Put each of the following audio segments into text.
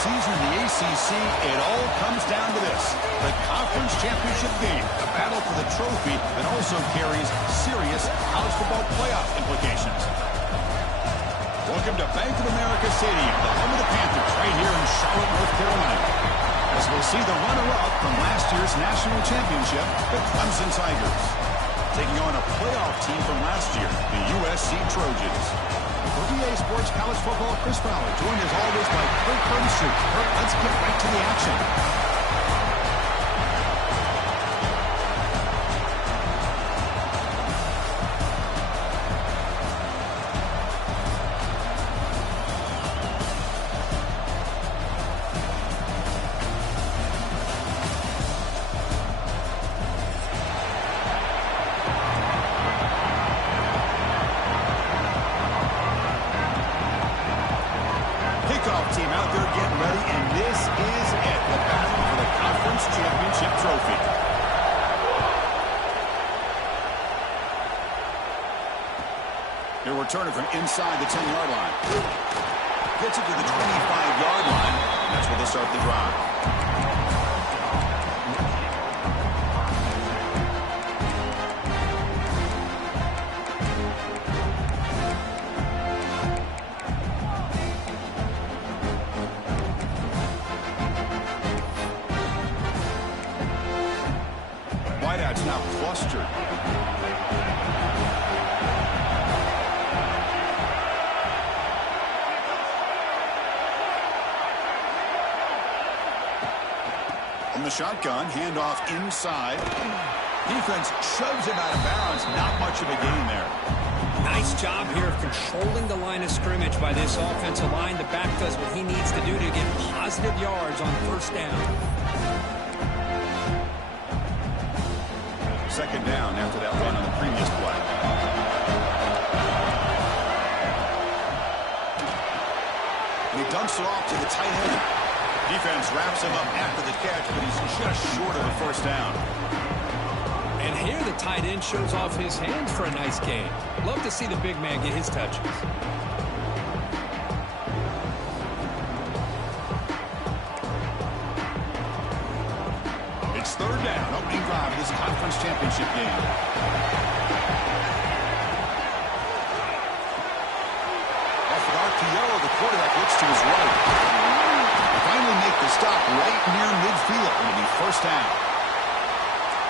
season in the ACC, it all comes down to this: the conference championship game, a battle for the trophy that also carries serious college football playoff implications. Welcome to Bank of America Stadium, the home of the Panthers, right here in Charlotte, North Carolina, as we'll see the runner-up from last year's national championship, the Clemson Tigers, taking on a playoff team from last year, the USC Trojans. For EA Sports College Football, Chris Fowler, joined as always by Kirk Herbstreit. Kirk, let's get right to the action. Team out there getting ready, and this is it, the battle for the conference championship trophy. He'll return it from inside the 10-yard line. Gets it to the 25-yard line, and that's where they'll start the drive. Wideouts now clustered. From the shotgun, handoff inside. Defense shoves him out of bounds. Not much of a gain there. Nice job here of controlling the line of scrimmage by this offensive line. The back does what he needs to do to get positive yards on first down. Second down after that run on the previous play. And he dumps it off to the tight end. Defense wraps him up after the catch, but he's just short of a first down. And here the tight end shows off his hands for a nice gain. Love to see the big man get his touches. It's third down, opening drive of this conference championship game. Off an RPO, the quarterback looks to his right. They finally make the stop right near midfield. It'll be first down.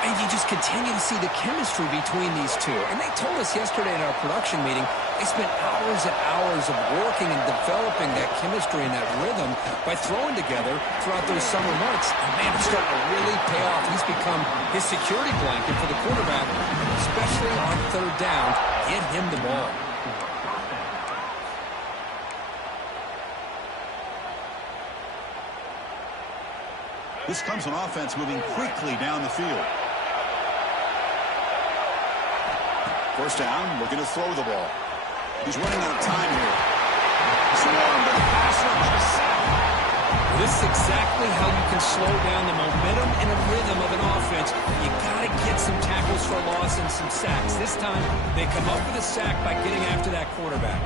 And you just continue to see the chemistry between these two. And they told us yesterday in our production meeting, they spent hours and hours of working and developing that chemistry and that rhythm by throwing together throughout those summer months. And man, it's starting to really pay off. He's become his security blanket for the quarterback, especially on third down. Get him the ball. This comes on offense moving quickly down the field. First down, looking to throw the ball. He's running out of time here. Swarmed by the passer, but a sack. This is exactly how you can slow down the momentum and a rhythm of an offense. You got to get some tackles for loss and some sacks. This time, they come up with a sack by getting after that quarterback.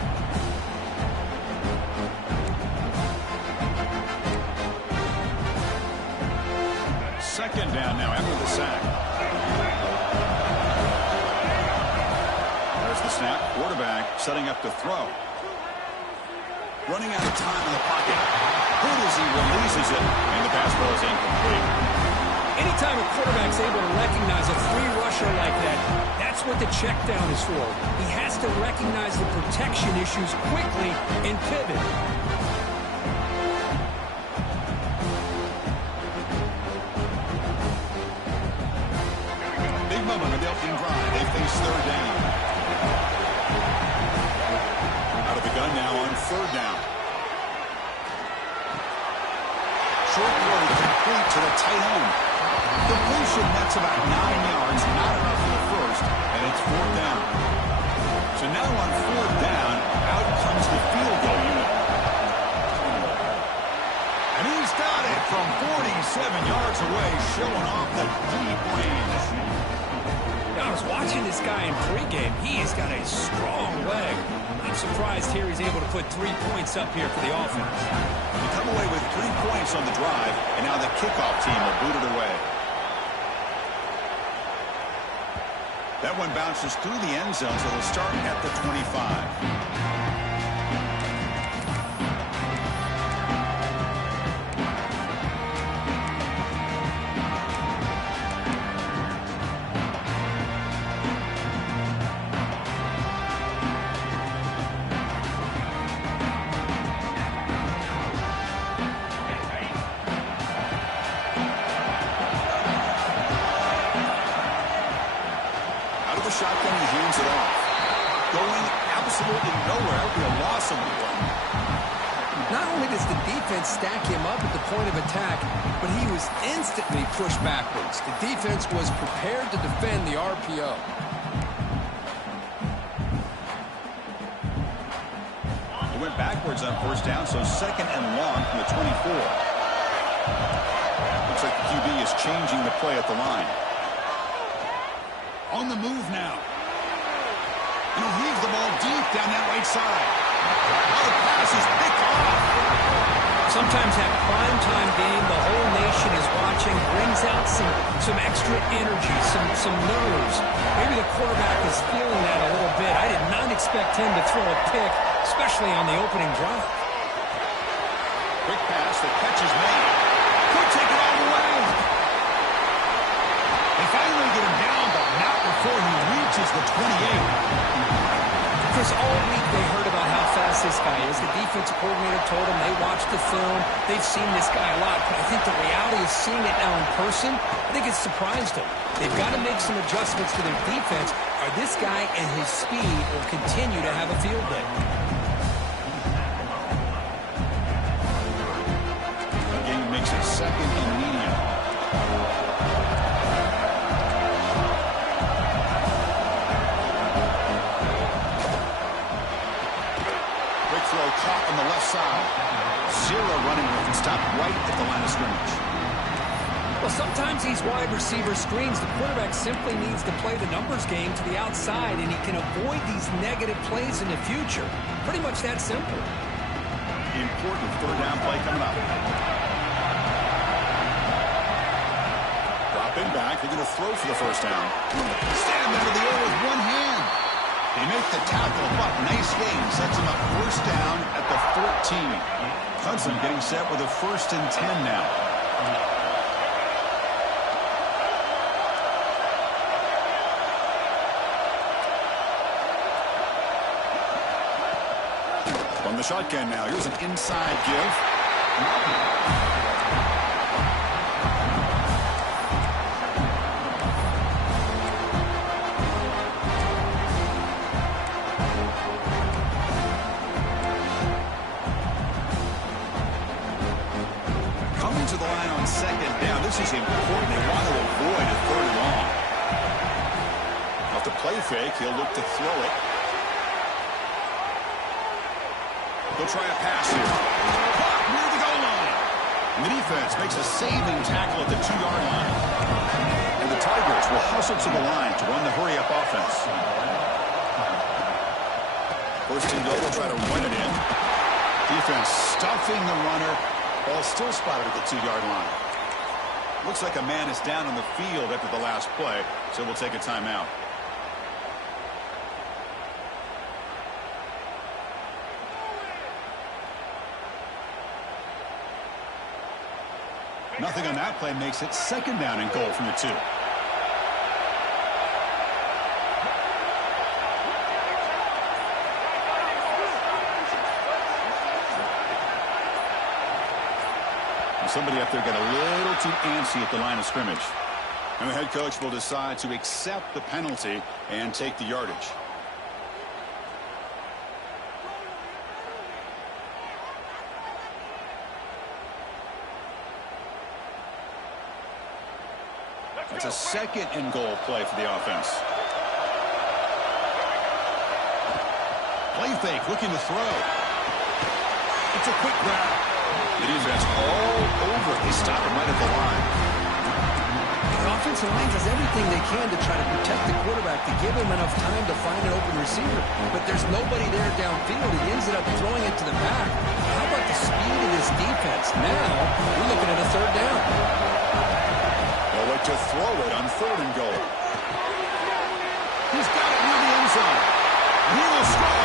Second down now after the sack. There's the snap. Quarterback setting up to throw. Running out of time in the pocket. Good as he releases it, and the pass ball is incomplete. Anytime a quarterback's able to recognize a free rusher like that, that's what the check down is for. He has to recognize the protection issues quickly and pivot. On the opening drive, they face third down. Out of the gun now on third down. Short throw complete to the tight end. Completion, that's about 9 yards, not enough for the first, and it's fourth down. So now on fourth down, out comes the field goal unit. And he's got it from 47 yards away, showing off the deep range. Now, I was watching this guy in pregame. He has got a strong leg. I'm surprised here he's able to put 3 points up here for the offense. You come away with 3 points on the drive, and now the kickoff team will boot it away. That one bounces through the end zone, so they'll start at the 25. Shotgun, he hands it off. Going absolutely nowhere. That would be a loss of one. Not only does the defense stack him up at the point of attack, but he was instantly pushed backwards. The defense was prepared to defend the RPO. He went backwards on first down, so second and long from the 24. Looks like the QB is changing the play at the line. On the move now. And he'll heave the ball deep down that right side. Oh, the pass is picked off. Sometimes that primetime game, the whole nation is watching, brings out some extra energy, some nerves. Maybe the quarterback is feeling that a little bit. I did not expect him to throw a pick, especially on the opening drive. Quick pass, the catch is made. Could take it all the way. They finally get him down, but not before he reaches the 28. Chris, all week they heard about how fast this guy is. The defensive coordinator told them they watched the film. They've seen this guy a lot, but I think the reality is seeing it now in person, I think it's surprised them. They've got to make some adjustments to their defense, or this guy and his speed will continue to have a field day. The game makes it second and medium. Caught on the left side. Zero running room and stopped right at the line of scrimmage. Well, sometimes these wide receiver screens, the quarterback simply needs to play the numbers game to the outside, and he can avoid these negative plays in the future. Pretty much that simple. Important third down play coming up. Dropping back. They're going to throw for the first down. Stand out of the air with one hand. They make the tackle. Buck, nice game. Sets him up first down at the 14. Hudson getting set with a 1st and 10 now. From the shotgun now. Here's an inside give. To the line on second down. This is important. They want to avoid a third and long. Off the play fake, he'll look to throw it. They'll try a pass here. Caught near the goal line. And the defense makes a saving tackle at the 2-yard line. And the Tigers will hustle to the line to run the hurry-up offense. First and goal, they'll try to run it in. Defense stuffing the runner. Ball still spotted at the 2-yard line. Looks like a man is down on the field after the last play, so we'll take a timeout. Nothing on that play makes it second down and goal from the 2. Somebody up there got a little too antsy at the line of scrimmage. And the head coach will decide to accept the penalty and take the yardage. That's a second and goal play for the offense. Play fake, looking to throw. It's a quick grab. The defense all over it. They stop him right at the line. The offensive line does everything they can to try to protect the quarterback to give him enough time to find an open receiver. But there's nobody there downfield. He ends up throwing it to the back. How about the speed of this defense? Now, we're looking at a third down. They'll look to throw it on 3rd and goal. He's got it near the end zone. He will score.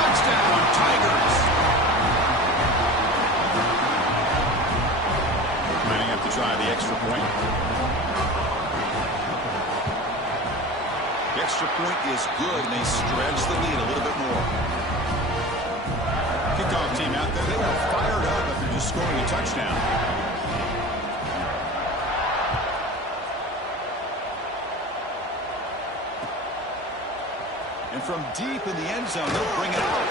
Touchdown, Tigers. Lining up to try the extra point. The extra point is good, and they stretch the lead a little bit more. Kickoff team out there, they are fired up after just scoring a touchdown. And from deep in the end zone, they'll bring it out.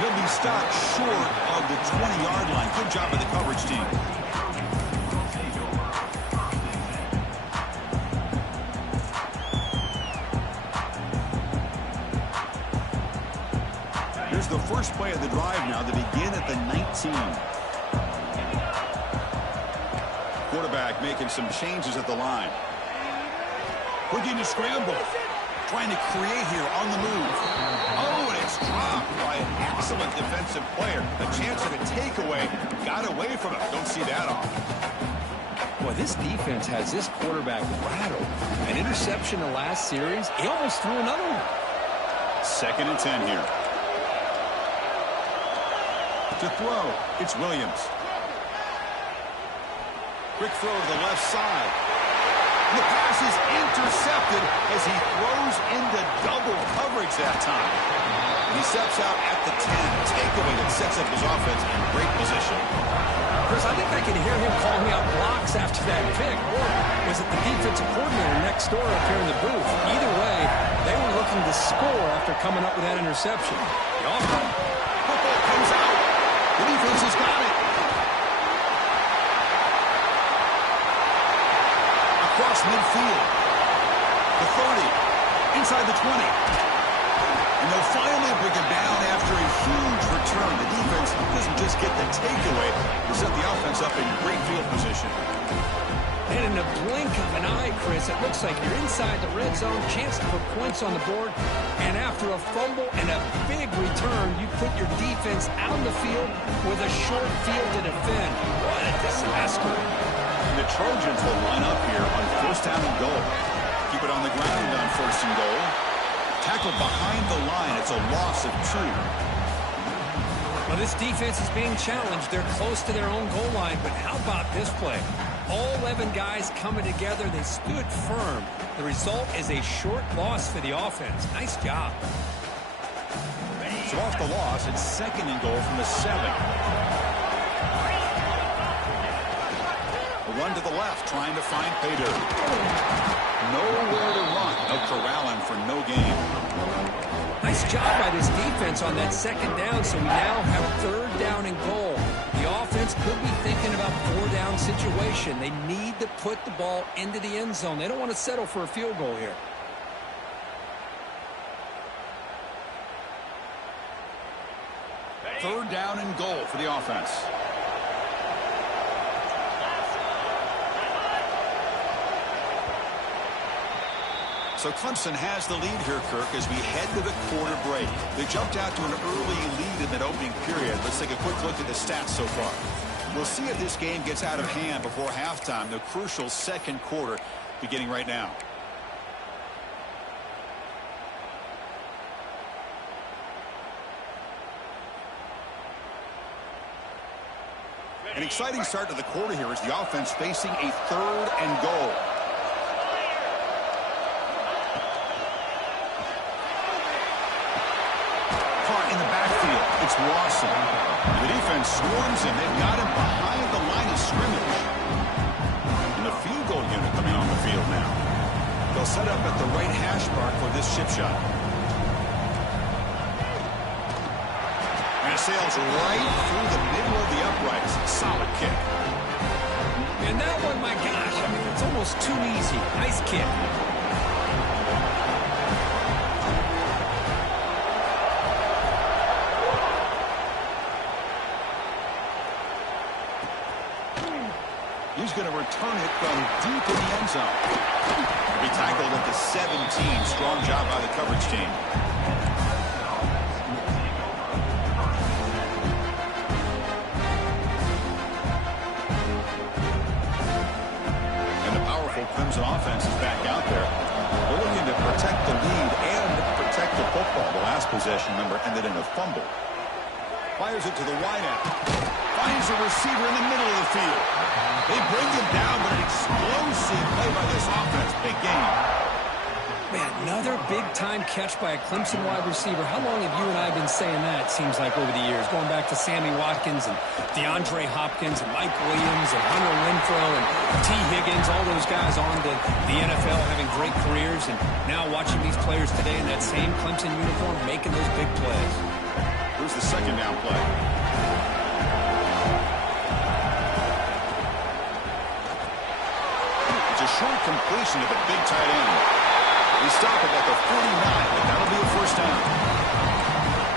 He'll be stopped short of the 20-yard line. Good job by the coverage team. Here's the first play of the drive now to begin at the 19. Quarterback making some changes at the line. Looking to scramble. Trying to create here on the move. Oh, and it's dropped by an excellent defensive player. A chance at a takeaway. Got away from it. Don't see that often. Boy, this defense has this quarterback rattled. An interception in the last series. He almost threw another one. 2nd and 10 here. To throw, it's Williams. Quick throw to the left side. The pass is intercepted as he throws into double coverage that time. He steps out at the 10. Takeaway that sets up his offense in great position. Chris, I think I can hear him calling out blocks after that pick. Or was it the defensive coordinator next door up here in the booth? Either way, they were looking to score after coming up with that interception. The offense. Football comes out. The defense has got it. Across midfield. The 30. Inside the 20. And they'll finally bring him down after a huge return. The defense doesn't just get the takeaway. They set the offense up in great field position. And in a blink of an eye, Chris, it looks like you're inside the red zone, chance to put points on the board, and after a fumble and a big return, you put your defense out on the field with a short field to defend. What a disaster. The Trojans will line up here on 1st down and goal. Keep it on the ground on 1st and goal. Tackled behind the line. It's a loss of 2. Well, this defense is being challenged. They're close to their own goal line, but how about this play? All 11 guys coming together. They stood firm. The result is a short loss for the offense. Nice job. So off the loss, it's 2nd and goal from the 7. A run to the left, trying to find Pater. Nowhere to run. They'll corral him for no gain. Nice job by this defense on that 2nd down, so we now have 3rd down and goal. The offense could be thinking about 4-down situation. They need to put the ball into the end zone. They don't want to settle for a field goal here. Third down and goal for the offense. So Clemson has the lead here, Kirk, as we head to the quarter break. They jumped out to an early lead in that opening period. Let's take a quick look at the stats so far. We'll see if this game gets out of hand before halftime, the crucial 2nd quarter beginning right now. An exciting start to the quarter here as the offense facing a 3rd and goal. Caught in the backfield. It's Lawson. The defense swarms him. They've got him behind the line of scrimmage. And the field goal unit coming on the field now. They'll set up at the right hash mark for this chip shot. And it sails right through the middle of the uprights. Solid kick. And that one, my gosh, I mean, it's almost too easy. Nice kick. He's going to return it from deep in the end zone. He'll be tackled at the 17. Strong job by the coverage team. And the powerful Clemson offense is back out there. They're looking to protect the lead and protect the football. The last possession, remember, ended in a fumble. Fires it to the wideout. Finds a receiver in the middle of the field. They bring him down, but an explosive play by this offense. Big game. Man, another big-time catch by a Clemson wide receiver. How long have you and I been saying that, it seems like, over the years? Going back to Sammy Watkins and DeAndre Hopkins and Mike Williams and Hunter Renfrow and T. Higgins, all those guys on to the NFL having great careers, and now watching these players today in that same Clemson uniform making those big plays. Here's the second down play. It's a short completion to the big tight end. They stop it at the 49, and that'll be a first down.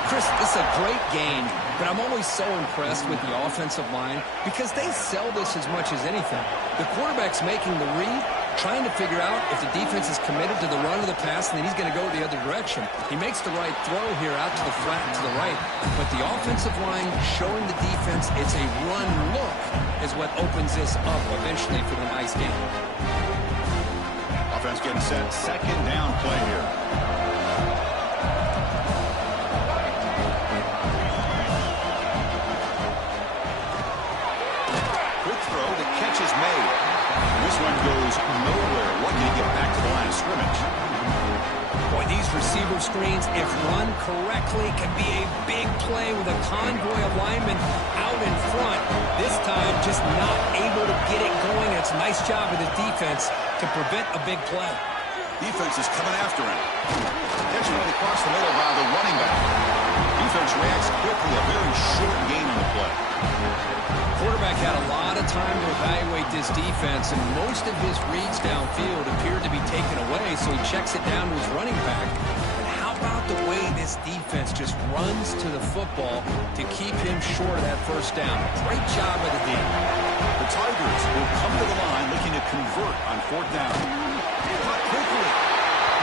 Chris, this is a great game, but I'm always so impressed with the offensive line because they sell this as much as anything. The quarterback's making the read, trying to figure out if the defense is committed to the run or the pass, and then he's going to go the other direction. He makes the right throw here out to the flat to the right, but the offensive line showing the defense it's a run look is what opens this up eventually for the nice game. Offense getting set. Second down play here. Quick throw. The catch is made. And this one goes nowhere. Lucky to get back to the line of scrimmage. Boy, these receiver screens, if run correctly, can be a big play with a convoy of linemen out in front. This time, just not able to get it going. It's a nice job of the defense to prevent a big play. Defense is coming after him. Catch right across the middle by the running back. Defense reacts quickly. A very short gain on the play. Quarterback had a lot of time to evaluate this defense, and most of his reads downfield appeared to be taken away, so he checks it down to his running back. But how about the way this defense just runs to the football to keep him short of that first down? Great job by the D. The Tigers will come to the line looking to convert on fourth down. Cut quickly.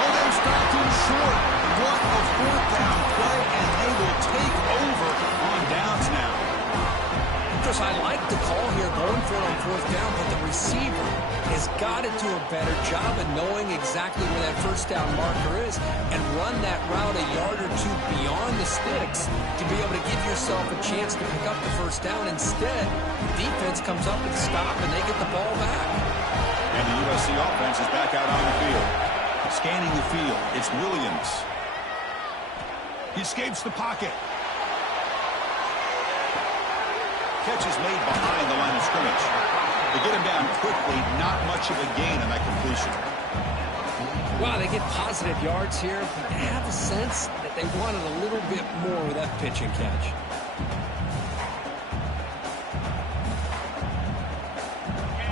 Oh, they stopped him short. What a fourth down play, and they will take over on downs now. Chris, I like the call here going for it on fourth down, but the receiver has got to do a better job of knowing exactly where that first down marker is and run that route a yard or two beyond the sticks to be able to give yourself a chance to pick up the first down. Instead, the defense comes up with a stop and they get the ball back. And the USC offense is back out on the field. Scanning the field, it's Williams. He escapes the pocket. Catch is made behind the line of scrimmage. They get him down quickly, not much of a gain on that completion. Wow, they get positive yards here, but I have a sense that they wanted a little bit more with that pitch and catch.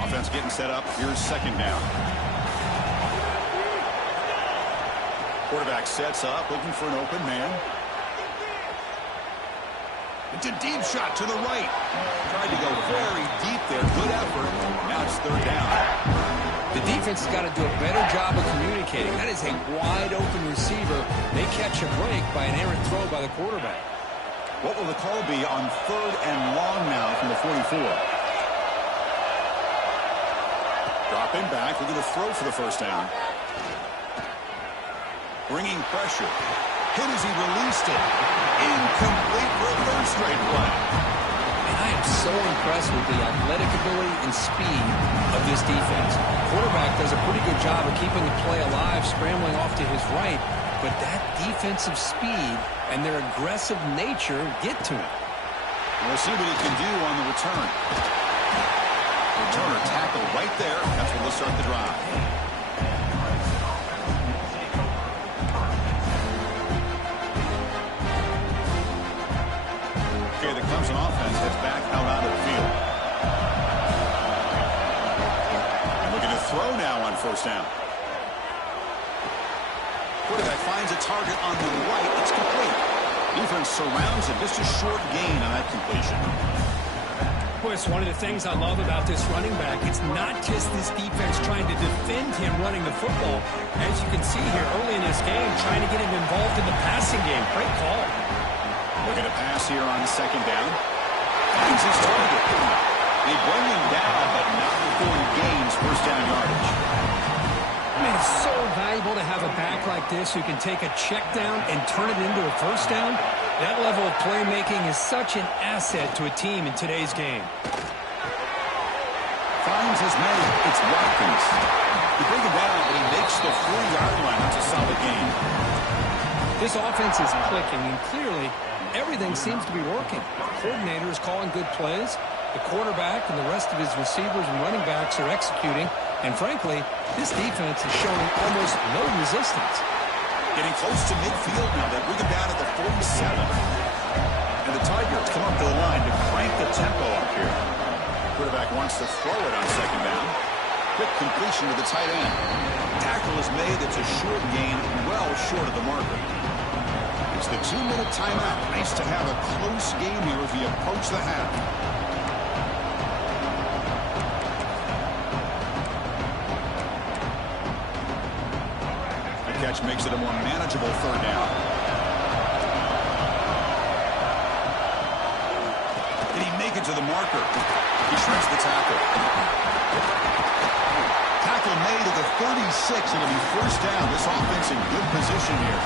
Offense getting set up. Here's second down. Quarterback sets up, looking for an open man. It's a deep shot to the right. Tried to go very deep there. Good effort. Now it's third down. The defense has got to do a better job of communicating. That is a wide-open receiver. They catch a break by an errant throw by the quarterback. What will the call be on third and long now from the 44? Dropping back. Looking to throw for the first down. Bringing pressure. Hit as he released it. Incomplete for a third straight play. And I am so impressed with the athletic ability and speed of this defense. Quarterback does a pretty good job of keeping the play alive, scrambling off to his right, but that defensive speed and their aggressive nature get to him. We'll see what he can do on the return. Returner tackle right there. That's where they'll start the drive. The Clemson offense heads back out onto the field. And looking to throw now on first down. Quarterback finds a target on the right. It's complete. Defense surrounds it. Just a short gain on that completion. Well, it's one of the things I love about this running back. It's not just this defense trying to defend him running the football. As you can see here early in this game, trying to get him involved in the passing game. Great call. Looking to pass here on second down. Finds his target. They bring him down, but not before he gains first down yardage. I mean, it's so valuable to have a back like this who can take a check down and turn it into a first down. That level of playmaking is such an asset to a team in today's game. Finds his man. It's Watkins. They bring him down, but he makes the 4-yard line. That's a solid gain. This offense is clicking, and clearly everything seems to be working. The coordinator is calling good plays. The quarterback and the rest of his receivers and running backs are executing. And frankly, this defense is showing almost no resistance. Getting close to midfield now. They bring him down at the 47. And the Tigers come up to the line to crank the tempo up here. Quarterback wants to throw it on second down. Quick completion to the tight end. Tackle is made. It's a short gain, well short of the marker. It's the 2-minute timeout. Nice to have a close game here as we approach the half. The catch makes it a more manageable third down. Did he make it to the marker? He shrinks the tackle. Tackle made at the 36. It'll be first down. This offense in good position here.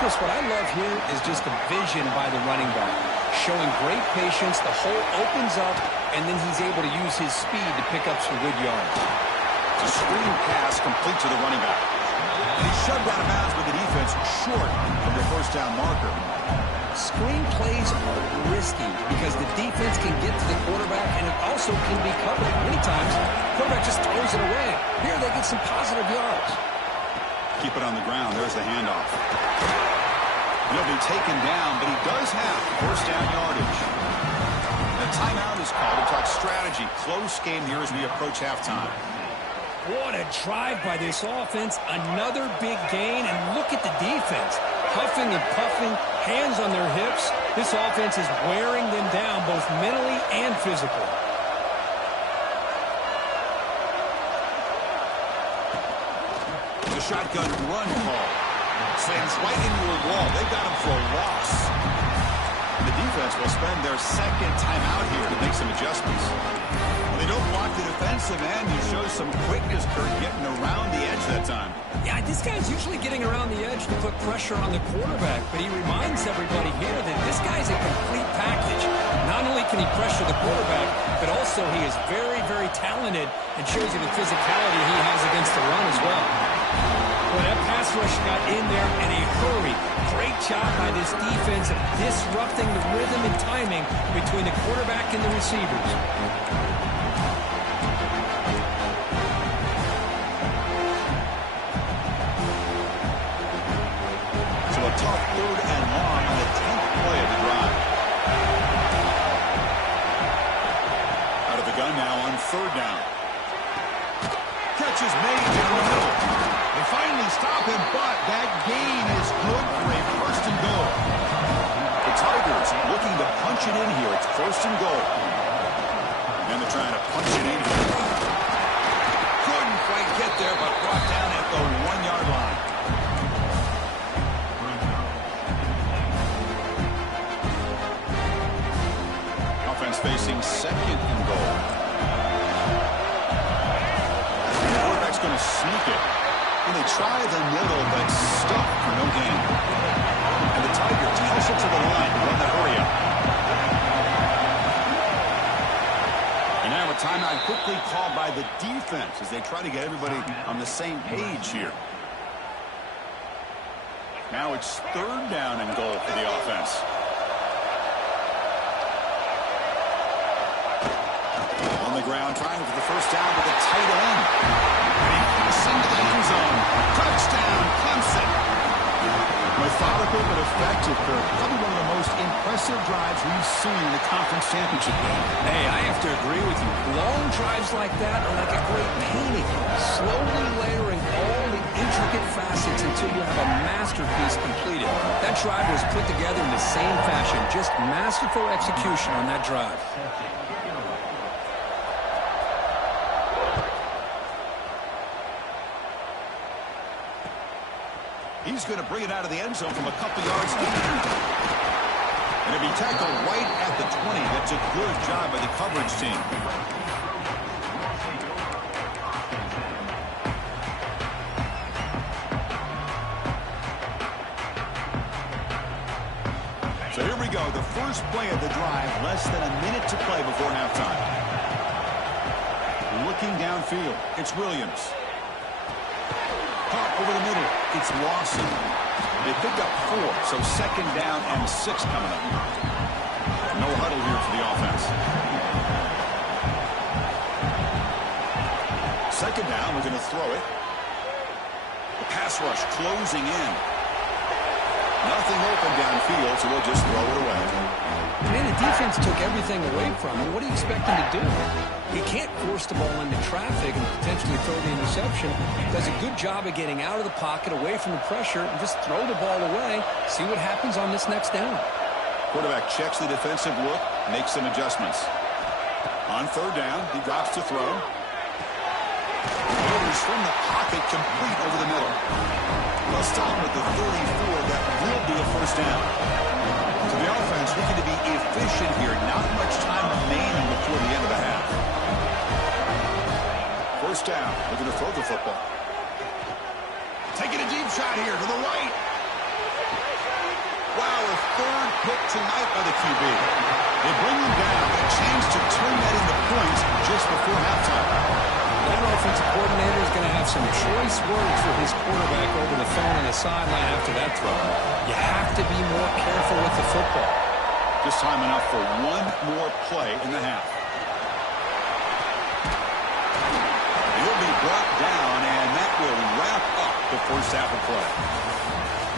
Chris, what I love here is just the vision by the running back. Showing great patience, the hole opens up, and then he's able to use his speed to pick up some good yards. It's a screen pass complete to the running back. And he's shoved out of bounds with the defense short of the first down marker. Screen plays are risky because the defense can get to the quarterback, and it also can be covered. Many times, the quarterback just throws it away. Here they get some positive yards. Keep it on the ground. There's the handoff. He'll be taken down, but he does have first down yardage. The timeout is called to talk strategy. Close game here as we approach halftime. What a drive by this offense. Another big gain, and look at the defense. Huffing and puffing, hands on their hips. This offense is wearing them down both mentally and physically. The shotgun run call. Slams right into a wall. They got him for a loss. The defense will spend their second timeout here to make some adjustments. Well, they don't block the defensive end. He shows some quickness, Kurt, getting around the edge that time. Yeah, this guy's usually getting around the edge to put pressure on the quarterback, but he reminds everybody here that this guy's a complete package. Not only can he pressure the quarterback, but also he is very, very talented and shows you the physicality he has against the run as well. Well, that pass rush got in there in a hurry. Great job by this defense of disrupting the rhythm and timing between the quarterback and the receivers. So a tough third and long on the 10th play of the drive. Out of the gun now on third down. Catch is made in the middle. They finally stop him, but that gain is good for a first and goal. The Tigers looking to punch it in here. It's first and goal. And they're trying to punch it in here. Couldn't quite get there, but brought down at the 1-yard line. Offense facing second and goal. The quarterback's going to sneak it. And they try the middle, but stuck for no gain. And the Tigers hustle to the line to run the hurry up. And now a timeout quickly called by the defense as they try to get everybody on the same page here. Now it's third down and goal for the offense. On the ground, trying for the first down with a tight end. Into the end zone. Touchdown, Clemson. Methodical but effective, Kirk. Probably one of the most impressive drives we've seen in the conference championship game. Hey, I have to agree with you. Long drives like that are like a great painting. Slowly layering all the intricate facets until you have a masterpiece completed. That drive was put together in the same fashion. Just masterful execution on that drive. He's going to bring it out of the end zone from a couple yards deep. And it'll be tackled right at the 20. That's a good job by the coverage team. So here we go, the first play of the drive, less than a minute to play before halftime. Looking downfield, it's Williams. Caught over the middle, it's Lawson. They pick up 4, so second down and 6 coming up. No huddle here for the offense. Second down, we're going to throw it. The pass rush closing in. Nothing open downfield, so we'll just throw it away. Man, the defense took everything away from him. What do you expect him to do? He can't force the ball into traffic and potentially throw the interception. Does a good job of getting out of the pocket, away from the pressure, and just throw the ball away. See what happens on this next down. Quarterback checks the defensive look, makes some adjustments. On third down, he drops to throw. Delivers from the pocket, complete over the middle. They'll stop with the 34. That will be a first down. So the offense looking to be efficient here. Not much time remaining before the end of the half. First down. They're going to throw the football. Taking a deep shot here to the right. Wow, a third pick tonight by the QB. They bring him down. A chance to turn that into points just before halftime. That offensive coordinator is going to have some choice words for his quarterback over the phone on the sideline after that throw. You have to be more careful with the football. Just time enough for one more play in the half. He'll be brought down, and that will wrap up the first half of play.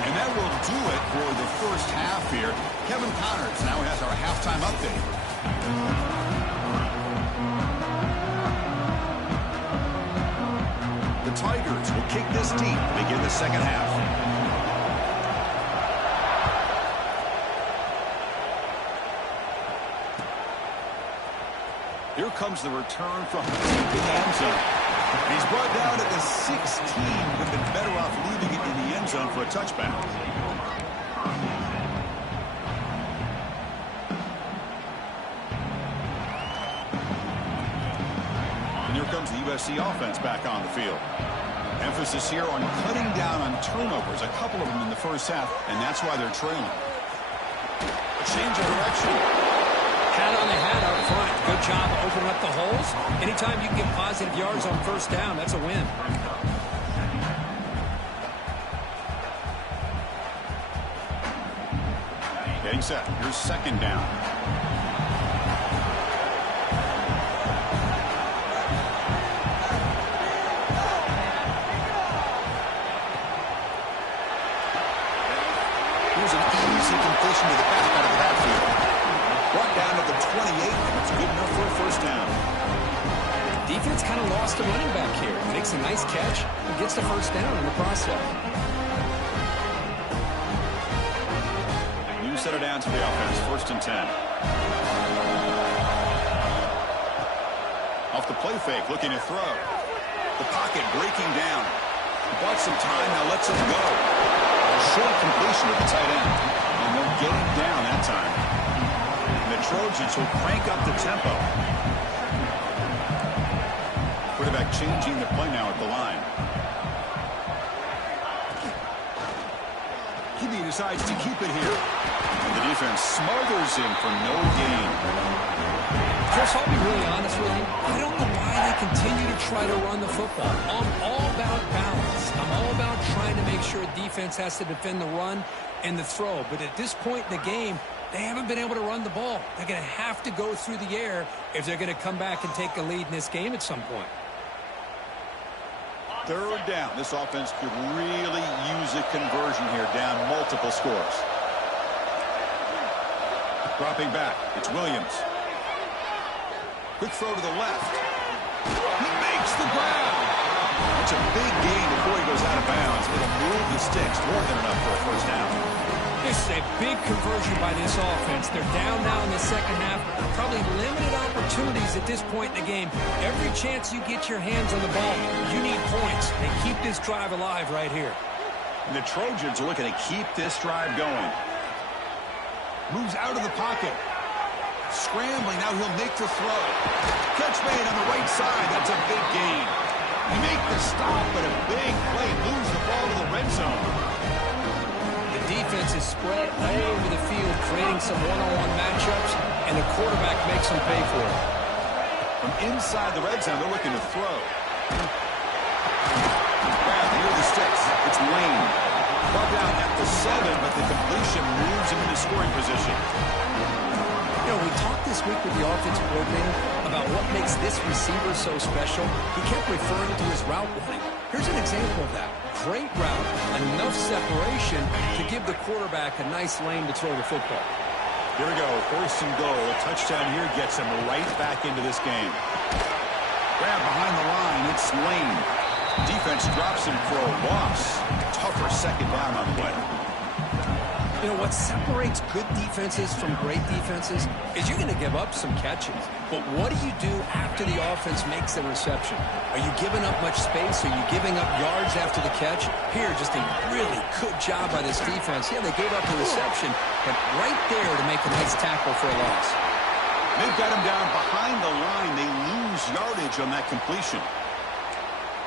And that will do it for the first half here. Kevin Connors now has our halftime update. The Tigers will kick this deep to begin the second half. Here comes the return from deep in the end zone. He's brought down at the 16. Would have been better off leaving it in the end zone for a touchback. And here comes the USC offense back on the field. Emphasis here on cutting down on turnovers, a couple of them in the first half, and that's why they're trailing. A change of direction. Hat on the hat out front. Good job opening up the holes. Anytime you can get positive yards on first down, that's a win. Getting set. Here's second down. Here's an easy completion to the back out of the backfield. Brought down at the 28, and it's good enough for a first down. Defense kind of lost a running back here. Makes a nice catch and gets the first down in the process. New set of downs for the offense. First and 10. Off the play fake, looking to throw. The pocket breaking down. He bought some time, now lets him go. A short completion to the tight end. And they'll get him down that time. And the Trojans will crank up the tempo. Quarterback changing the play now at the line. He decides to keep it here. And the defense smothers him for no gain. Chris, I'll be really honest with you. I don't know why they continue to try to run the football. I'm all about balance. I'm all about trying to make sure defense has to defend the run and the throw. But at this point in the game, they haven't been able to run the ball. They're going to have to go through the air if they're going to come back and take a lead in this game at some point. Third down. This offense could really use a conversion here, down multiple scores. Dropping back. It's Williams. Quick throw to the left. He makes the grab. It's a big gain before he goes out of bounds. It'll move the sticks. More than enough for a first down. This is a big conversion by this offense. They're down now in the second half. Probably limited opportunities at this point in the game. Every chance you get your hands on the ball, you need points. And keep this drive alive right here. The Trojans are looking to keep this drive going. Moves out of the pocket. Scrambling, now he'll make the throw. Catch made on the right side, that's a big gain. He make the stop, but a big play moves the ball to the red zone. The defense is spread all over the field, creating some one-on-one matchups, and the quarterback makes them pay for it. From inside the red zone, they're looking to throw. Grab near the sticks, it's Lane. Brought down at the 7, but the completion moves him into scoring position. You know, we talked this week with the offensive coordinator about what makes this receiver so special. He kept referring to his route running. Here's an example of that. Great route, enough separation to give the quarterback a nice lane to throw the football. Here we go, 1st and goal. A touchdown here gets him right back into this game. Grab behind the line, it's Lane. Defense drops him for a loss. Tougher second down on the way. You know, what separates good defenses from great defenses is you're going to give up some catches. But what do you do after the offense makes the reception? Are you giving up much space? Are you giving up yards after the catch? Here, just a really good job by this defense. Yeah, they gave up the reception, but right there to make a nice tackle for a loss. They've got him down behind the line. They lose yardage on that completion.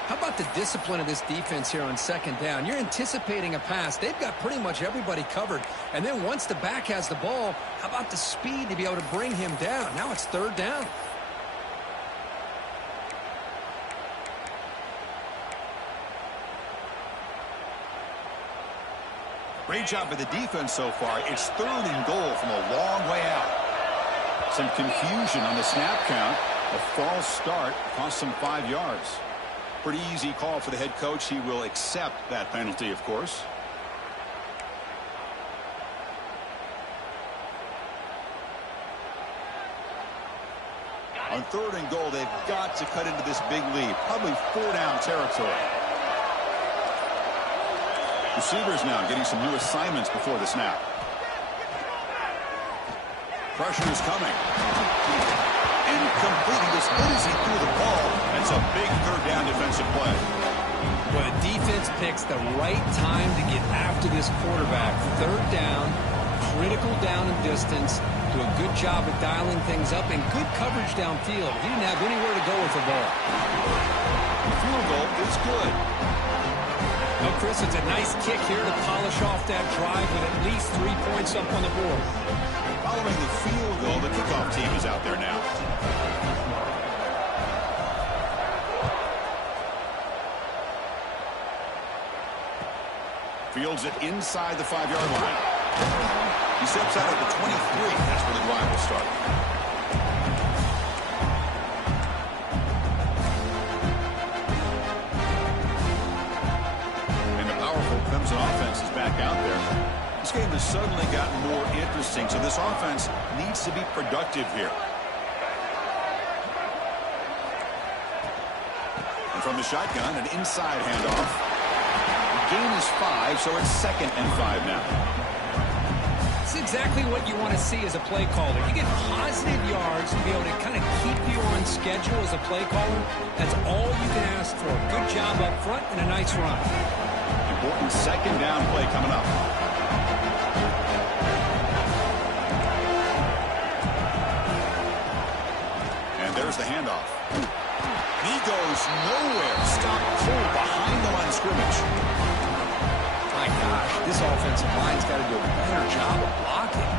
How about the discipline of this defense here on 2nd down? You're anticipating a pass. They've got pretty much everybody covered. And then once the back has the ball, how about the speed to be able to bring him down? Now it's 3rd down. Great job by the defense so far. It's 3rd and goal from a long way out. Some confusion on the snap count. A false start cost them 5 yards. Pretty easy call for the head coach. He will accept that penalty, of course. On 3rd and goal, they've got to cut into this big lead. Probably 4-down territory. Receivers now getting some new assignments before the snap. Pressure is coming. Incomplete. He was busy through the ball. That's a big 3rd down defensive play. Well, the defense picks the right time to get after this quarterback. 3rd down, critical down and distance. Do a good job of dialing things up and good coverage downfield. He didn't have anywhere to go with the ball. The field goal is good. Well, Chris, it's a nice kick here to polish off that drive with at least 3 points up on the board. Following the field goal, the kickoff team is out there now. Fields it inside the 5-yard line. He steps out at the 23. That's where the drive will start. And the powerful Clemson offense is back out there. This game has suddenly gotten more interesting, so this offense needs to be productive here. And from the shotgun, an inside handoff. Gain is 5, so it's 2nd and 5 now. It's exactly what you want to see as a play caller. You get positive yards to be able to kind of keep you on schedule as a play caller. That's all you can ask for. Good job up front and a nice run. Important 2nd down play coming up. And there's the handoff. He goes nowhere. Stop cold behind the line of scrimmage. My gosh, this offensive line's got to do a better job of blocking.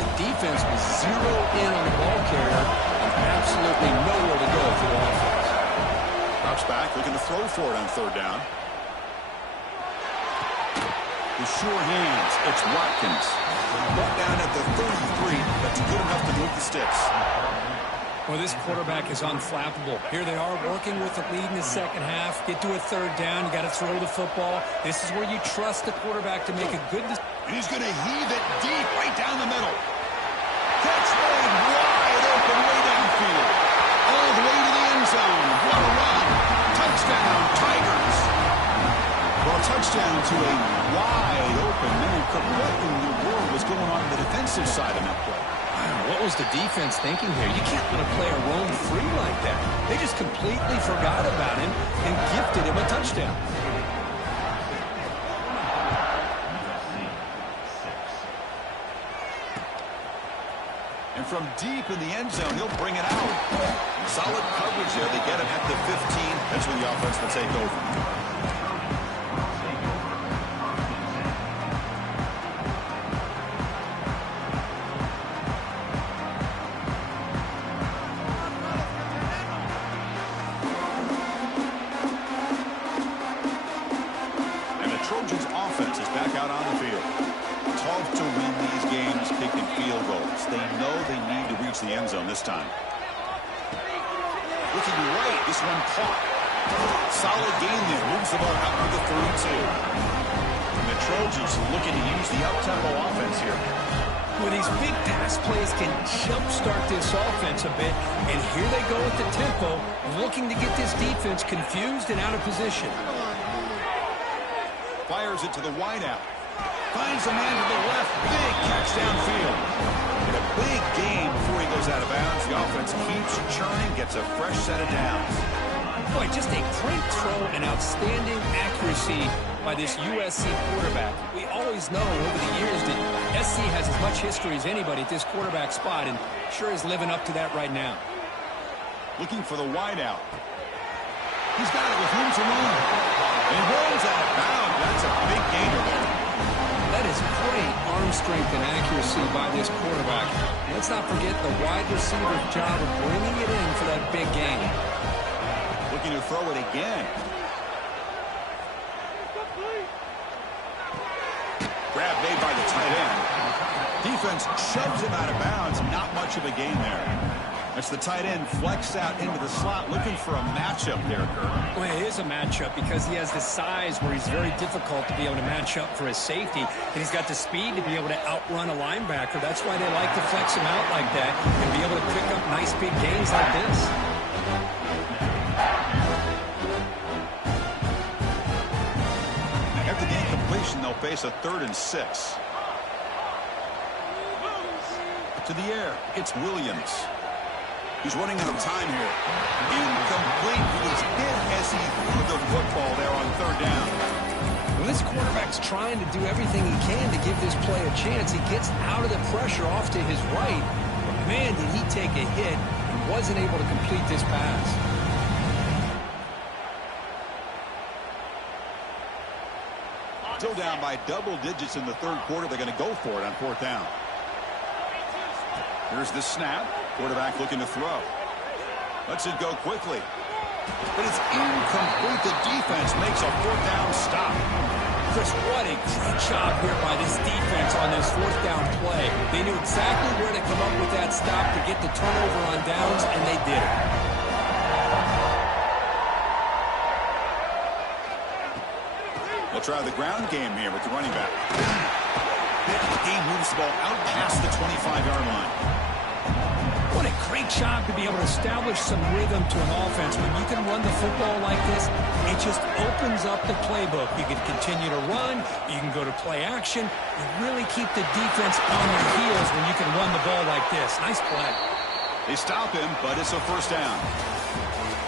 The defense was zeroed in on the ball carrier and absolutely nowhere to go for the offense. Drops back, looking to throw for it on 3rd down. With sure hands, it's Watkins. Brought down at the 33. That's good enough to move the sticks. Well, this quarterback is unflappable. Here they are working with the lead in the 2nd half. Get to a 3rd down. You got to throw the football. This is where you trust the quarterback to make a good decision. And he's going to heave it deep right down the middle. Catch made wide open way downfield. All the way to the end zone. What a run. Touchdown, Tigers. Well, a touchdown to a wide open man. What in the world was going on the defensive side of that play? What was the defense thinking here? You can't let a player roam free like that. They just completely forgot about him and gifted him a touchdown. And from deep in the end zone, he'll bring it out. Solid coverage there. They get him at the 15. That's where the offense will take over. Trojans offense is back out on the field. Tough to win these games kicking field goals. They know they need to reach the end zone this time. Looking right, this one caught. Solid game there. Moves the ball out to the 32. And the Trojans looking to use the up-tempo offense here. Well, these big pass plays can jumpstart this offense a bit. And here they go with the tempo, looking to get this defense confused and out of position. Fires it to the wideout. Finds a man to the left. Big catch downfield. And a big gain before he goes out of bounds. The offense keeps churning, gets a fresh set of downs. Boy, just a great throw and outstanding accuracy by this USC quarterback. We always know over the years that SC has as much history as anybody at this quarterback spot, and sure is living up to that right now. Looking for the wideout. He's got it with room to run. And he rolls out of bounds. That's a big gainer there. That is great arm strength and accuracy by this quarterback. Let's not forget the wide receiver's job of bringing it in for that big gain. Looking to throw it again. Grab made by the tight end. Defense shoves him out of bounds. Not much of a gain there. That's the tight end flexed out into the slot, looking for a matchup there, Kirk. Well, it is a matchup because he has the size where he's very difficult to be able to match up for his safety. And he's got the speed to be able to outrun a linebacker. That's why they like to flex him out like that and be able to pick up nice big gains like this. After the incompletion, they'll face a 3rd and 6. To the air, it's Williams. He's running out of time here. Incomplete. He was hit as he threw the football there on 3rd down. Well, this quarterback's trying to do everything he can to give this play a chance. He gets out of the pressure off to his right. But man, did he take a hit and wasn't able to complete this pass. Still down by double digits in the 3rd quarter. They're going to go for it on 4th down. Here's the snap. Quarterback looking to throw. Lets it go quickly. But it's incomplete. The defense makes a 4th down stop. Chris, what a great job here by this defense on this 4th down play. They knew exactly where to come up with that stop to get the turnover on downs, and they did it. They'll try the ground game here with the running back. He moves the ball out past the 25-yard line. What a great job to be able to establish some rhythm to an offense. When you can run the football like this, it just opens up the playbook. You can continue to run. You can go to play action. You really keep the defense on their heels when you can run the ball like this. Nice play. They stop him, but it's a 1st down.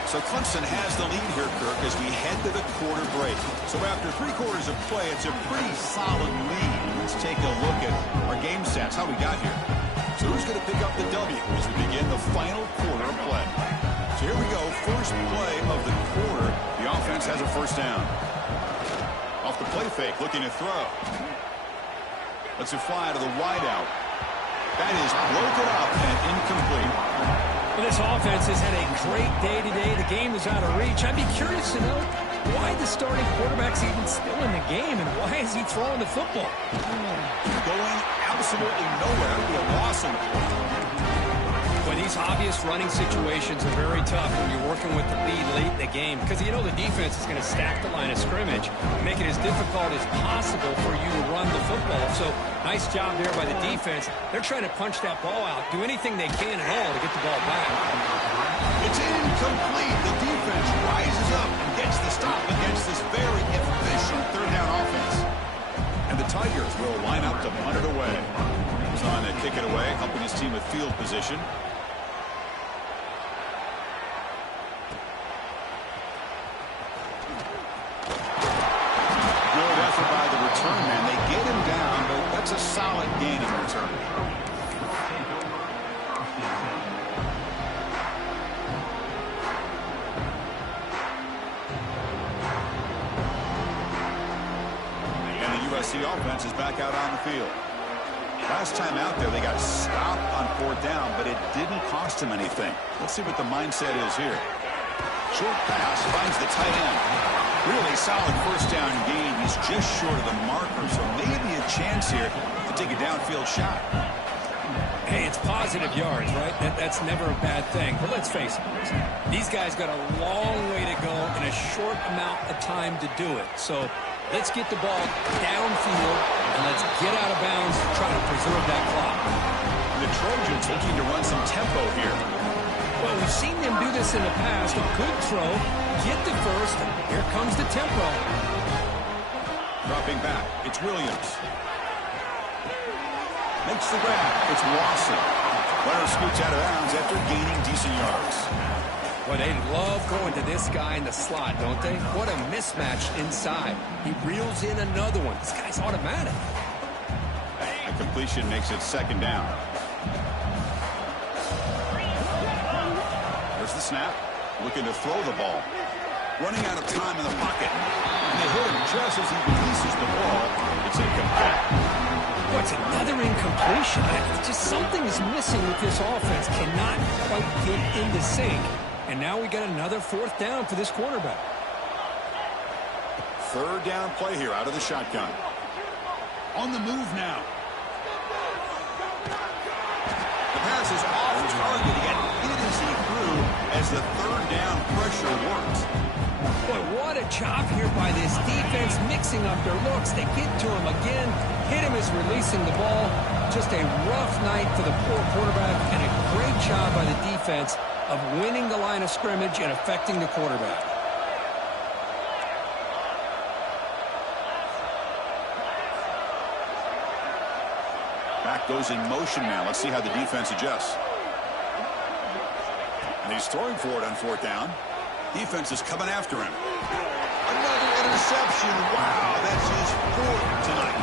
So Clemson has the lead here, Kirk, as we head to the quarter break. So after 3 quarters of play, it's a pretty solid lead. Let's take a look at our game stats, how we got here. So who's going to pick up the W as we begin the final quarter of play? So here we go, first play of the quarter. The offense has a 1st down. Off the play fake, looking to throw. Lets it fly to the wideout. That is broken up and incomplete. Well, this offense has had a great day today. The game is out of reach. I'd be curious to know why the starting quarterback's even still in the game and why is he throwing the football? Going absolutely nowhere. That would be a loss in the play. Well, these obvious running situations are very tough when you're working with the lead late in the game because you know the defense is going to stack the line of scrimmage, make it as difficult as possible for you to run the football. So nice job there by the defense. They're trying to punch that ball out, do anything they can at all to get the ball back. It's incomplete. The defense rises up and gets the stop against this very efficient 3rd down offense. And the Tigers will line up to punt it away. He's on to kick it away, helping his team with field position. Good effort by the return man. They get him down, but that's a solid gain in return. defense is back out on the field. Last time out there, they got stopped on 4th down, but it didn't cost them anything. Let's see what the mindset is here. Short pass finds the tight end. Really solid first down gain. He's just short of the marker, so maybe a chance here to take a downfield shot. Hey, it's positive yards, right? That's never a bad thing. But let's face it, these guys got a long way to go in a short amount of time to do it. So let's get the ball downfield, and let's get out of bounds to try to preserve that clock. The Trojans looking to run some tempo here. Well, we've seen them do this in the past. A good throw, get the first, and here comes the tempo. Dropping back, it's Williams. Makes the grab, it's Lawson. Runner scoots out of bounds after gaining decent yards. Well, they love going to this guy in the slot, don't they? What a mismatch inside. He reels in another one. This guy's automatic. A completion makes it 2nd down. There's the snap. Looking to throw the ball. Running out of time in the pocket. And they hit him just as he releases the ball. It's incomplete. What's another incompletion? Just something is missing with this offense. Cannot quite get into sync. And now we got another 4th down for this quarterback. 3rd down play here out of the shotgun. On the move now. The pass is off target. He got hit as he threw as the 3rd down pressure works. Boy, what a job here by this defense, mixing up their looks. They get to him again, hit him as releasing the ball. Just a rough night for the poor quarterback, and a great job by the defense of winning the line of scrimmage and affecting the quarterback. Back goes in motion now. Let's see how the defense adjusts. And he's throwing for it on 4th down. Defense is coming after him. Another interception. Wow, that's his 4th tonight.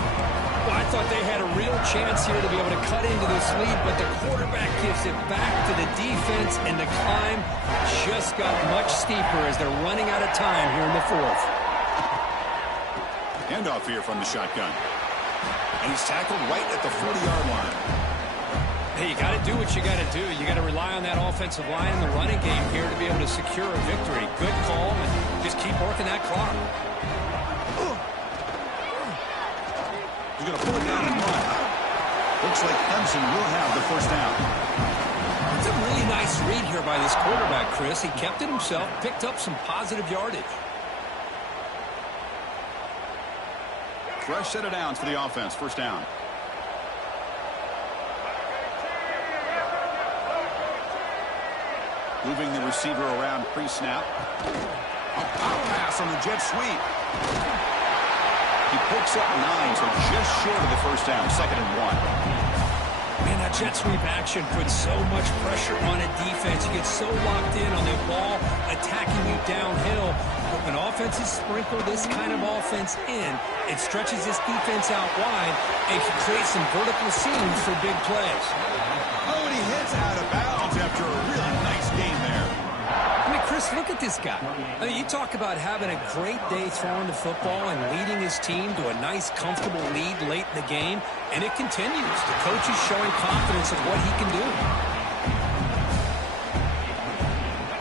Well, I thought they had a real chance here to be able to cut into this lead, but the quarterback gives it back to the defense, and the climb just got much steeper as they're running out of time here in the 4th. Handoff here from the shotgun. And he's tackled right at the 40-yard line. Hey, you got to do what you got to do. You got to rely on that offensive line in the running game here to be able to secure a victory. Good call, and just keep working that clock. He's going to pull it down and run. Looks like Clemson will have the 1st down. It's a really nice read here by this quarterback, Chris. He kept it himself, picked up some positive yardage. Fresh set of downs for the offense. 1st down. Moving the receiver around pre-snap. A power pass on the jet sweep. He picks up 9, so just short of the 1st down. 2nd and 1. Man, that jet sweep action puts so much pressure on a defense. You get so locked in on the ball attacking you downhill. But when offenses sprinkle this kind of offense in, it stretches this defense out wide and can create some vertical seams for big plays. Oh, and he hits out of bounds after a really nice game there. I mean, Chris, look at this guy. I mean, you talk about having a great day throwing the football and leading his team to a nice, comfortable lead late in the game, and it continues. The coach is showing confidence of what he can do.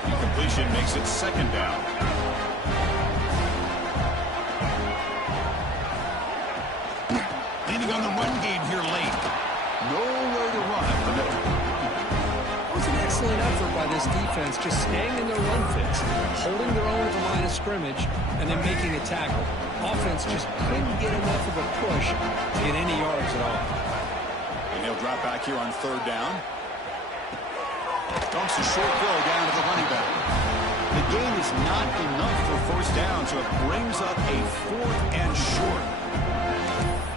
Incompletion makes it 2nd down. Leaning on the run game here late. Nowhere to run at the middle. It was an excellent effort by this defense, just staying in their run fix, holding their own at the line of scrimmage, and then making a tackle. Offense just couldn't get enough of a push to get any yards at all. And he'll drop back here on 3rd down. Dumps a short throw down to the running back. The gain is not enough for 1st down, so it brings up a 4th and short.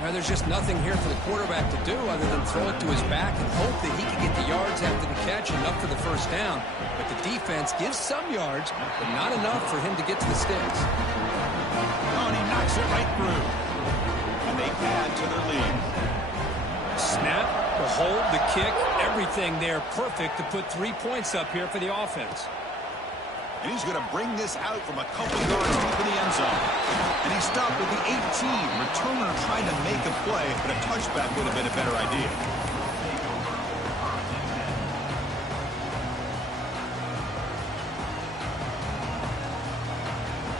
Now, there's just nothing here for the quarterback to do other than throw it to his back and hope that he can get the yards after the catch enough for the 1st down. But the defense gives some yards, but not enough for him to get to the sticks. Oh, and he knocks it right through. And they add to their lead. Snap, the hold, the kick, everything there perfect to put 3 points up here for the offense. And he's going to bring this out from a couple yards deep in the end zone. And he stopped with the 18. Returner trying to make a play, but a touchback would have been a better idea.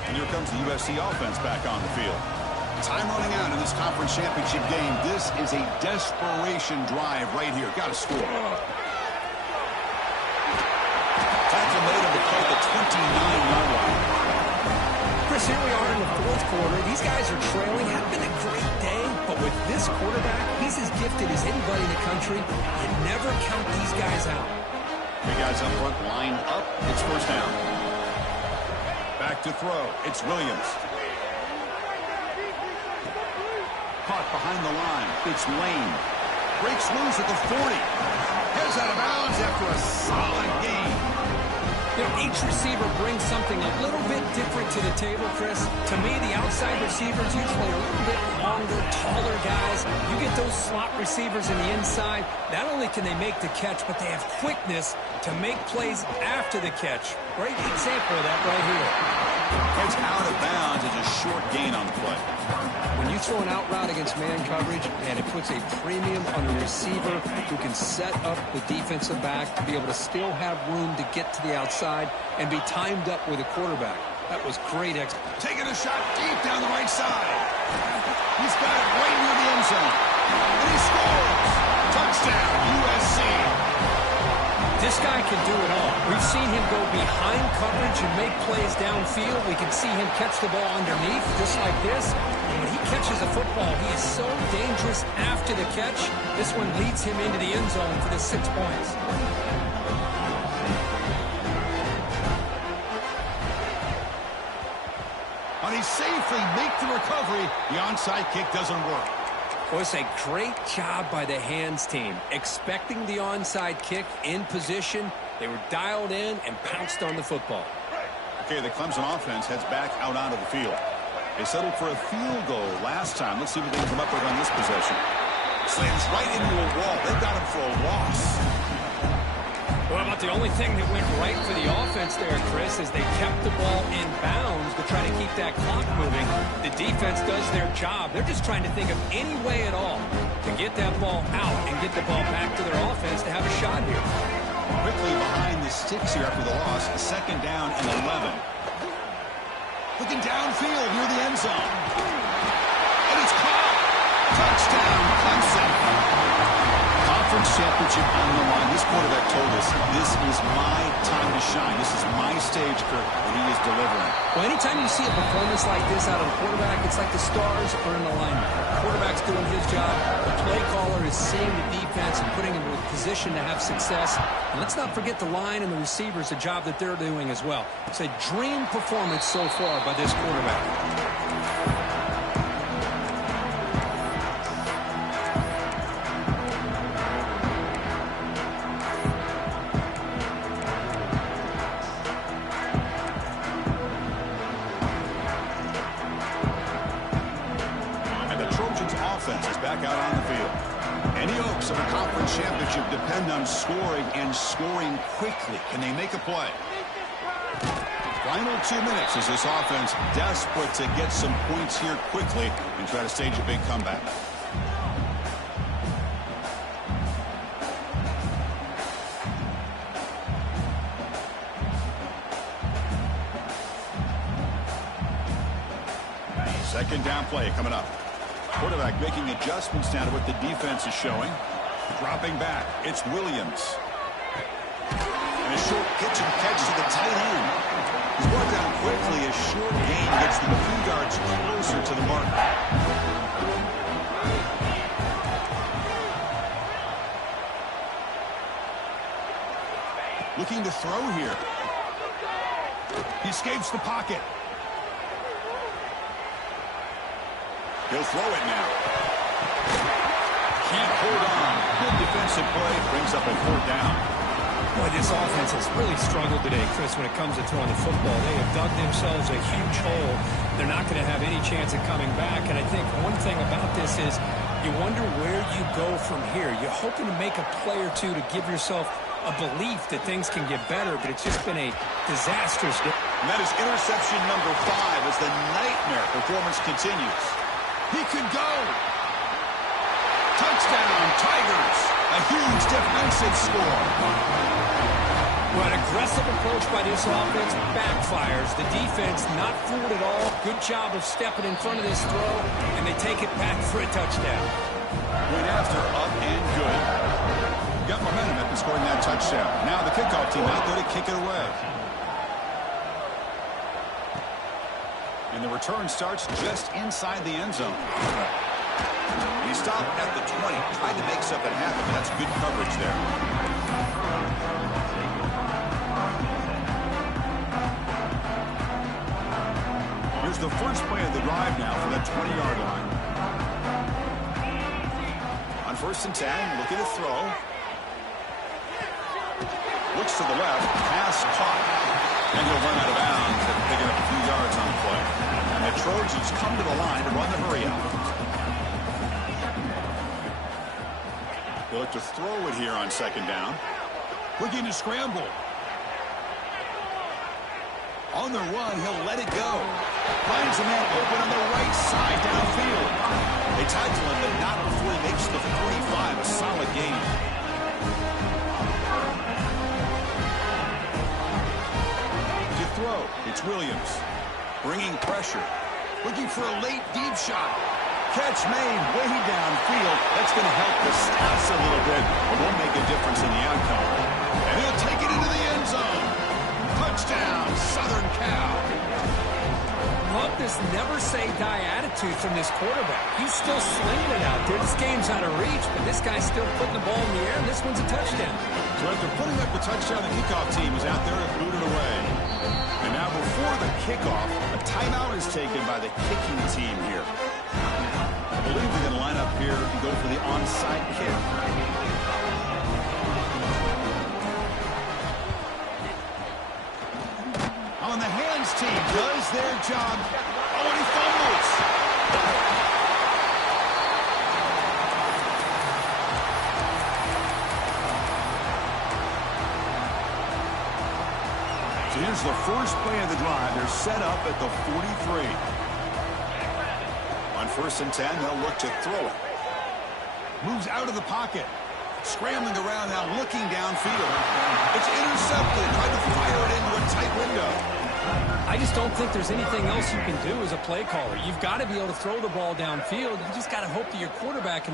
And here comes the USC offense back on the field. Time running out in this conference championship game. This is a desperation drive right here. Got to score. Tackle made him to play the 29-yard line. Chris, here we are in the fourth quarter. These guys are trailing. Had been a great day, but with this quarterback, he's as gifted as anybody in the country. You never count these guys out. Three guys up front lined up. It's first down. Back to throw. It's Williams. Caught behind the line. It's Lane. Breaks loose at the 40. Heads out of bounds after a solid gain. You know, each receiver brings something a little bit different to the table, Chris. To me, the outside receivers usually are a little bit longer, taller guys. You get those slot receivers in the inside, not only can they make the catch, but they have quickness to make plays after the catch. Great example of that right here. Heads out of bounds is a short gain on the play. When you throw an out route against man coverage, and it puts a premium on a receiver who can set up the defensive back to be able to still have room to get to the outside and be timed up with a quarterback. That was great. Taking a shot deep down the right side. He's got it right near the end zone. And he scores. Touchdown, USC. This guy can do it all. We've seen him go behind coverage and make plays downfield. We can see him catch the ball underneath, just like this. And when he catches a football, he is so dangerous after the catch. This one leads him into the end zone for the 6 points. But he safely makes the recovery. The onside kick doesn't work. Well, it's a great job by the hands team. Expecting the onside kick in position. They were dialed in and pounced on the football. Okay, the Clemson offense heads back out onto the field. They settled for a field goal last time. Let's see what they can come up with on this possession. Slams right into a wall. They got him for a loss. Well, about the only thing that went right for the offense there, Chris, is they kept the ball in bounds to try to keep that clock moving. The defense does their job. They're just trying to think of any way at all to get that ball out and get the ball back to their offense to have a shot here. Quickly behind the sticks here after the loss. Second down and 11. Looking downfield near the end zone. And it's caught. Touchdown, Clemson. Conference championship on the line. This quarterback told us, this is my time to shine. This is my stage, Kirk, and he is delivering. Well, anytime you see a performance like this out of a quarterback, it's like the stars are in alignment. The quarterback's doing his job. The play caller is seeing the defense and putting him in a position to have success. And let's not forget the line and the receivers, the job that they're doing as well. It's a dream performance so far by this quarterback. Championship depend on scoring and scoring quickly. Can they make a play? Final 2 minutes as this offense desperate to get some points here quickly and try to stage a big comeback. Second down play coming up. Quarterback making adjustments down to what the defense is showing. Dropping back, it's Williams. And a short pitch and catch to the tight end. He's brought down quickly. A short gain gets them a few yards closer to the mark. Looking to throw here. He escapes the pocket. He'll throw it now. Can't hold on. Good defensive play. Brings up a fourth down. Boy, this offense has really struggled today, Chris, when it comes to throwing the football. They have dug themselves a huge hole. They're not going to have any chance at coming back. And I think one thing about this is you wonder where you go from here. You're hoping to make a play or two to give yourself a belief that things can get better, but it's just been a disastrous day. And that is interception number 5 as the nightmare performance continues. He could go. Touchdown, Tigers. A huge defensive score. Well, an aggressive approach by this offense backfires. The defense not fooled at all. Good job of stepping in front of this throw, and they take it back for a touchdown. Went after, up and good. Got momentum after scoring that touchdown. Now the kickoff team out there to kick it away. And the return starts just inside the end zone. He stopped at the 20, tried to make something happen, but that's good coverage there. Here's the first play of the drive now for that 20-yard line. On 1st and 10, looking to throw. Looks to the left, pass caught. And he'll run out of bounds and pick up a few yards on the play. And the Trojans come to the line to run the hurry out. They look to throw it here on 2nd down. Looking to scramble. On the run, he'll let it go. Finds a man open on the right side downfield. They tackle him, but not before he makes the 45. A solid gain. To throw, it's Williams. Bringing pressure. Looking for a late deep shot. Catch made way downfield. That's going to help the stats a little bit, but won't make a difference in the outcome. And he'll take it into the end zone. Touchdown, Southern Cal. Love this never-say-die attitude from this quarterback. He's still slinging it out there. This game's out of reach, but this guy's still putting the ball in the air, and this one's a touchdown. So after putting up the touchdown, the kickoff team is out there to boot it away. And now before the kickoff, a timeout is taken by the kicking team here. I believe they're going to line up here and go for the onside kick. On the hands team does their job. Oh, and he fumbles. So here's the first play of the drive. They're set up at the 43. On 1st and 10, they'll look to throw it. Moves out of the pocket. Scrambling around now, looking downfield. It's intercepted. Trying to fire it into a tight window. I just don't think there's anything else you can do as a play caller. You've got to be able to throw the ball downfield. You just got to hope that your quarterback can